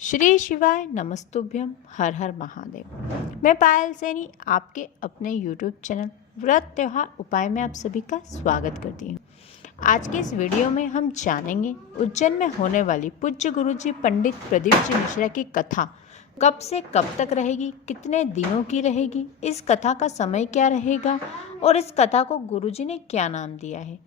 श्री शिवाय नमस्तुभ्यम हर हर महादेव। मैं पायल सैनी आपके अपने YouTube चैनल व्रत त्योहार उपाय में आप सभी का स्वागत करती हूँ। आज के इस वीडियो में हम जानेंगे उज्जैन में होने वाली पूज्य गुरुजी पंडित प्रदीप जी मिश्रा की कथा कब से कब तक रहेगी, कितने दिनों की रहेगी, इस कथा का समय क्या रहेगा और इस कथा को गुरुजी ने क्या नाम दिया है।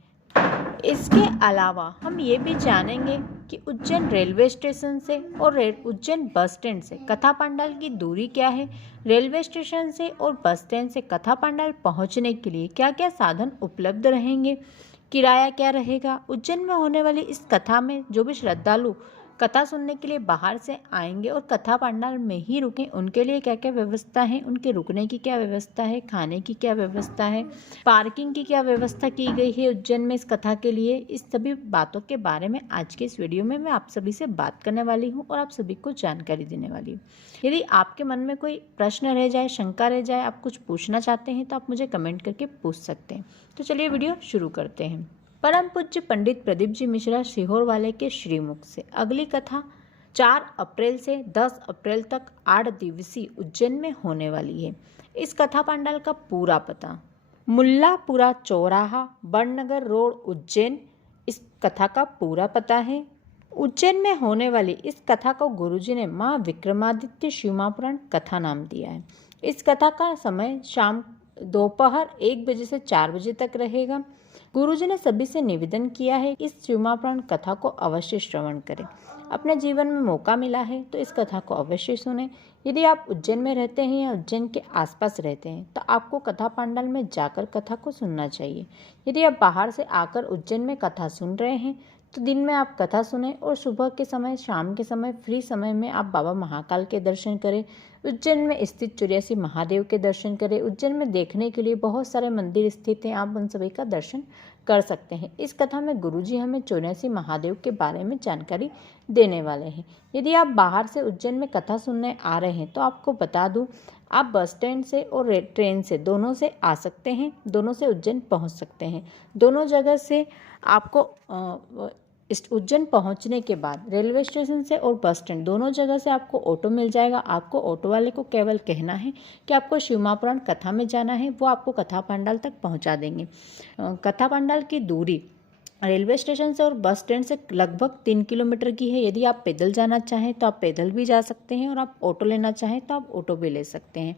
इसके अलावा हम ये भी जानेंगे कि उज्जैन रेलवे स्टेशन से और उज्जैन बस स्टैंड से कथा पंडाल की दूरी क्या है, रेलवे स्टेशन से और बस स्टैंड से कथा पंडाल पहुंचने के लिए क्या क्या साधन उपलब्ध रहेंगे, किराया क्या रहेगा। उज्जैन में होने वाली इस कथा में जो भी श्रद्धालु कथा सुनने के लिए बाहर से आएंगे और कथा पंडाल में ही रुकें, उनके लिए क्या क्या व्यवस्था है, उनके रुकने की क्या व्यवस्था है, खाने की क्या व्यवस्था है, पार्किंग की क्या व्यवस्था की गई है उज्जैन में इस कथा के लिए। इस सभी बातों के बारे में आज के इस वीडियो में मैं आप सभी से बात करने वाली हूँ और आप सभी को जानकारी देने वाली हूँ। यदि आपके मन में कोई प्रश्न रह जाए, शंका रह जाए, आप कुछ पूछना चाहते हैं तो आप मुझे कमेंट करके पूछ सकते हैं। तो चलिए वीडियो शुरू करते हैं। परम पूज्य पंडित प्रदीप जी मिश्रा सीहोर वाले के श्रीमुख से अगली कथा 4 अप्रैल से 10 अप्रैल तक 8 दिवसीय उज्जैन में होने वाली है। इस कथा पंडाल का पूरा पता मुल्लापुरा चौराहा, बड़नगर रोड, उज्जैन इस कथा का पूरा पता है। उज्जैन में होने वाली इस कथा को गुरुजी ने माँ विक्रमादित्य शिवमापुराण कथा नाम दिया है। इस कथा का समय शाम दोपहर 1 बजे से 4 बजे तक रहेगा। गुरुजी ने सभी से निवेदन किया है इस शिवमापुराण कथा को अवश्य श्रवण करें। अपने जीवन में मौका मिला है तो इस कथा को अवश्य सुने। यदि आप उज्जैन में रहते हैं या उज्जैन के आसपास रहते हैं तो आपको कथा पंडाल में जाकर कथा को सुनना चाहिए। यदि आप बाहर से आकर उज्जैन में कथा सुन रहे हैं तो दिन में आप कथा सुने और सुबह के समय, शाम के समय, फ्री समय में आप बाबा महाकाल के दर्शन करें। उज्जैन में स्थित 84 महादेव के दर्शन करें। उज्जैन में देखने के लिए बहुत सारे मंदिर स्थित हैं, आप उन सभी का दर्शन कर सकते हैं। इस कथा में गुरुजी हमें 84 महादेव के बारे में जानकारी देने वाले हैं। यदि आप बाहर से उज्जैन में कथा सुनने आ रहे हैं तो आपको बता दूं, आप बस स्टैंड से और ट्रेन से दोनों से आ सकते हैं, दोनों से उज्जैन पहुंच सकते हैं। दोनों जगह से आपको उज्जैन पहुंचने के बाद रेलवे स्टेशन से और बस स्टैंड दोनों जगह से आपको ऑटो मिल जाएगा। आपको ऑटो वाले को केवल कहना है कि आपको शिवमापुराण कथा में जाना है, वो आपको कथा पंडाल तक पहुंचा देंगे। कथा पंडाल की दूरी रेलवे स्टेशन से और बस स्टैंड से लगभग 3 किलोमीटर की है। यदि आप पैदल जाना चाहें तो आप पैदल भी जा सकते हैं और आप ऑटो लेना चाहें तो आप ऑटो भी ले सकते हैं।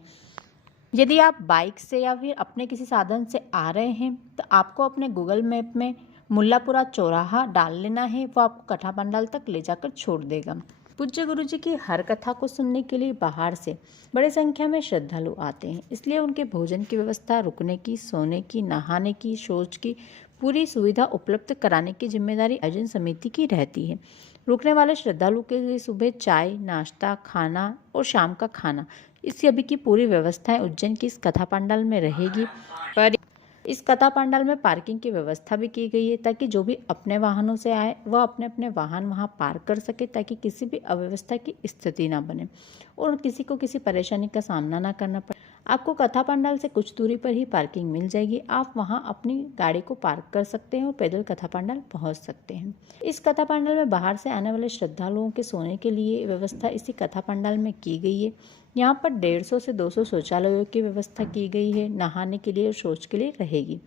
यदि आप बाइक से या फिर अपने किसी साधन से आ रहे हैं तो आपको अपने गूगल मैप में मुल्लापुरा चौराहा डाल लेना है, वो आपको कथा पंडाल तक ले जाकर छोड़ देगा। पूज्य गुरुजी की हर कथा को सुनने के लिए बाहर से बड़ी संख्या में श्रद्धालु आते हैं, इसलिए उनके भोजन की व्यवस्था, रुकने की, सोने की, नहाने की, शौच की पूरी सुविधा उपलब्ध कराने की जिम्मेदारी आयोजन समिति की रहती है। रुकने वाले श्रद्धालु के लिए सुबह चाय, नाश्ता, खाना और शाम का खाना, इस सभी की पूरी व्यवस्थाएं उज्जैन की इस कथा पंडाल में रहेगी। पर इस कथा पंडाल में पार्किंग की व्यवस्था भी की गई है ताकि जो भी अपने वाहनों से आए वह अपने अपने वाहन वहां पार्क कर सके, ताकि किसी भी अव्यवस्था की स्थिति ना बने और किसी को किसी परेशानी का सामना ना करना पड़े। आपको कथा पंडाल से कुछ दूरी पर ही पार्किंग मिल जाएगी। आप वहां अपनी गाड़ी को पार्क कर सकते हैं और पैदल कथा पंडाल पहुंच सकते हैं। इस कथा पंडाल में बाहर से आने वाले श्रद्धालुओं के सोने के लिए व्यवस्था इसी कथा पंडाल में की गई है। यहाँ पर 150 से 200 शौचालयों की व्यवस्था की गई है, नहाने के लिए और शौच के लिए रहेगी।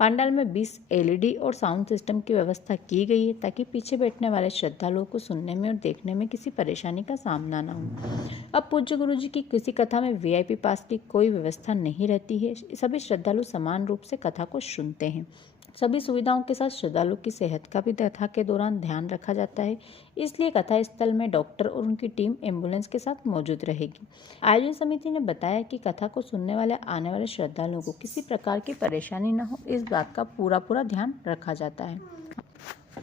पंडाल में 20 एलईडी और साउंड सिस्टम की व्यवस्था की गई है ताकि पीछे बैठने वाले श्रद्धालुओं को सुनने में और देखने में किसी परेशानी का सामना न हो। अब पूज्य गुरुजी की किसी कथा में वीआईपी पास की कोई व्यवस्था नहीं रहती है। सभी श्रद्धालु समान रूप से कथा को सुनते हैं। सभी सुविधाओं के साथ श्रद्धालु की सेहत का भी कथा के दौरान ध्यान रखा जाता है, इसलिए कथा स्थल में डॉक्टर और उनकी टीम एम्बुलेंस के साथ मौजूद रहेगी। आयोजन समिति ने बताया कि कथा को सुनने वाले आने वाले श्रद्धालुओं को किसी प्रकार की परेशानी न हो, इस बात का पूरा ध्यान रखा जाता है।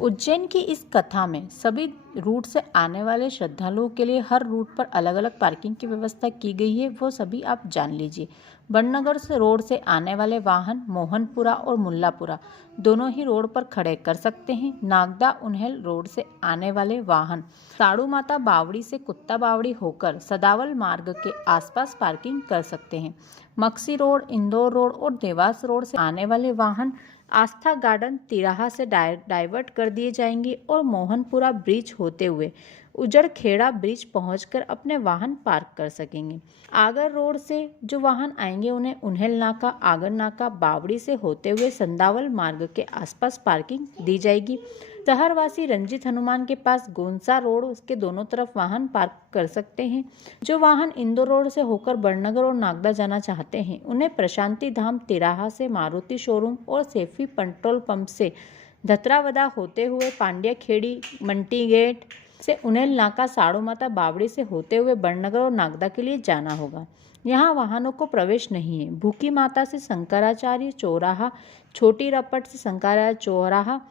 उज्जैन की इस कथा में सभी रूट से आने वाले श्रद्धालुओं के लिए हर रूट पर अलग अलग पार्किंग की व्यवस्था की गई है, वो सभी आप जान लीजिए। बड़नगर से रोड से आने वाले वाहन मोहनपुरा और मुल्लापुरा दोनों ही रोड पर खड़े कर सकते हैं। नागदा उन्हेल रोड से आने वाले वाहन साड़ू माता बावड़ी से कुत्ता बावड़ी होकर सदावल मार्ग के आसपास पार्किंग कर सकते हैं। मक्सी रोड, इंदौर रोड और देवास रोड से आने वाले वाहन आस्था गार्डन तिराहा से डाइवर्ट कर दिए जाएंगे और मोहनपुरा ब्रिज होते हुए उजड़खेड़ा ब्रिज पहुंचकर अपने वाहन पार्क कर सकेंगे। आगर रोड से जो वाहन आएंगे उन्हें उन्हेल नाका, आगर नाका, बावड़ी से होते हुए संदावल मार्ग के आसपास पार्किंग दी जाएगी। शहरवासी रंजीत हनुमान के पास गोंसा रोड, उसके दोनों तरफ वाहन पार्क कर सकते हैं। जो वाहन इंदौर रोड से होकर बड़नगर और नागदा जाना चाहते हैं उन्हें प्रशांति धाम तिराहा से मारुति शोरूम और सैफी पेट्रोल पंप से धतरावदा होते हुए पांड्या खेड़ी, मंटी गेट से उन्हेल नाका, साड़ू माता, बावड़ी से होते हुए बड़नगर और नागदा के लिए जाना होगा। यहाँ वाहनों को प्रवेश नहीं है। भूखी माता से शंकराचार्य चौराहा, छोटी रपट से शंकराचार्य चौराहा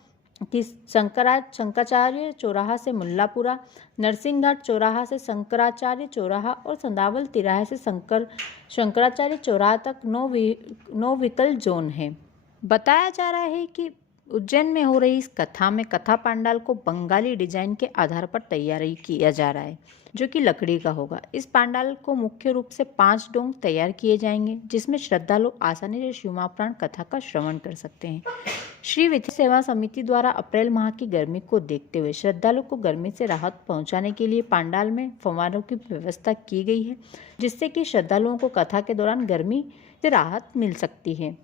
की शंकराचार्य चौराहा से मुल्लापुरा, नरसिंहघाट चौराहा से शंकराचार्य चौराहा और संदावल तिराहे से शंकराचार्य चौराहा तक नो व्हीकल जोन है। बताया जा रहा है कि उज्जैन में हो रही इस कथा में कथा पंडाल को बंगाली डिजाइन के आधार पर तैयारी किया जा रहा है, जो कि लकड़ी का होगा। इस पंडाल को मुख्य रूप से 5 डोंग तैयार किए जाएंगे, जिसमें श्रद्धालु आसानी से शिवमापुराण कथा का श्रवण कर सकते हैं। श्री विधि सेवा समिति द्वारा अप्रैल माह की गर्मी को देखते हुए श्रद्धालु को गर्मी से राहत पहुंचाने के लिए पंडाल में फव्वारों की व्यवस्था की गई है, जिससे कि श्रद्धालुओं को कथा के दौरान गर्मी से राहत मिल सकती है।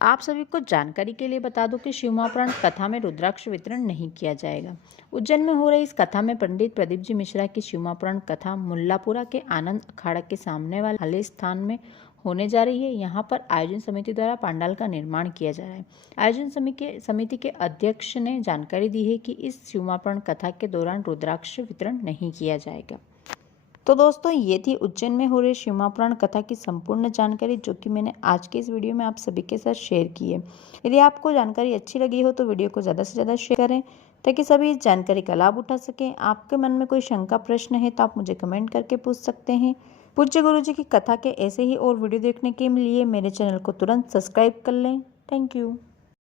आप सभी को जानकारी के लिए बता दूं कि शिवमापुराण कथा में रुद्राक्ष वितरण नहीं किया जाएगा। उज्जैन में हो रही इस कथा में पंडित प्रदीप जी मिश्रा की शिवमापुराण कथा मुल्लापुरा के आनंद अखाड़ा के सामने वाले स्थान में होने जा रही है। यहाँ पर आयोजन समिति द्वारा पंडाल का निर्माण किया जा रहा है। आयोजन समिति के अध्यक्ष ने जानकारी दी है कि इस शिवमापुराण कथा के दौरान रुद्राक्ष वितरण नहीं किया जाएगा। तो दोस्तों, ये थी उज्जैन में हो रही शिवमापुराण कथा की संपूर्ण जानकारी, जो कि मैंने आज के इस वीडियो में आप सभी के साथ शेयर की है। यदि आपको जानकारी अच्छी लगी हो तो वीडियो को ज़्यादा से ज़्यादा शेयर करें, ताकि सभी इस जानकारी का लाभ उठा सकें। आपके मन में कोई शंका प्रश्न है तो आप मुझे कमेंट करके पूछ सकते हैं। पूज्य गुरु जी की कथा के ऐसे ही और वीडियो देखने के लिए मेरे चैनल को तुरंत सब्सक्राइब कर लें। Thank you.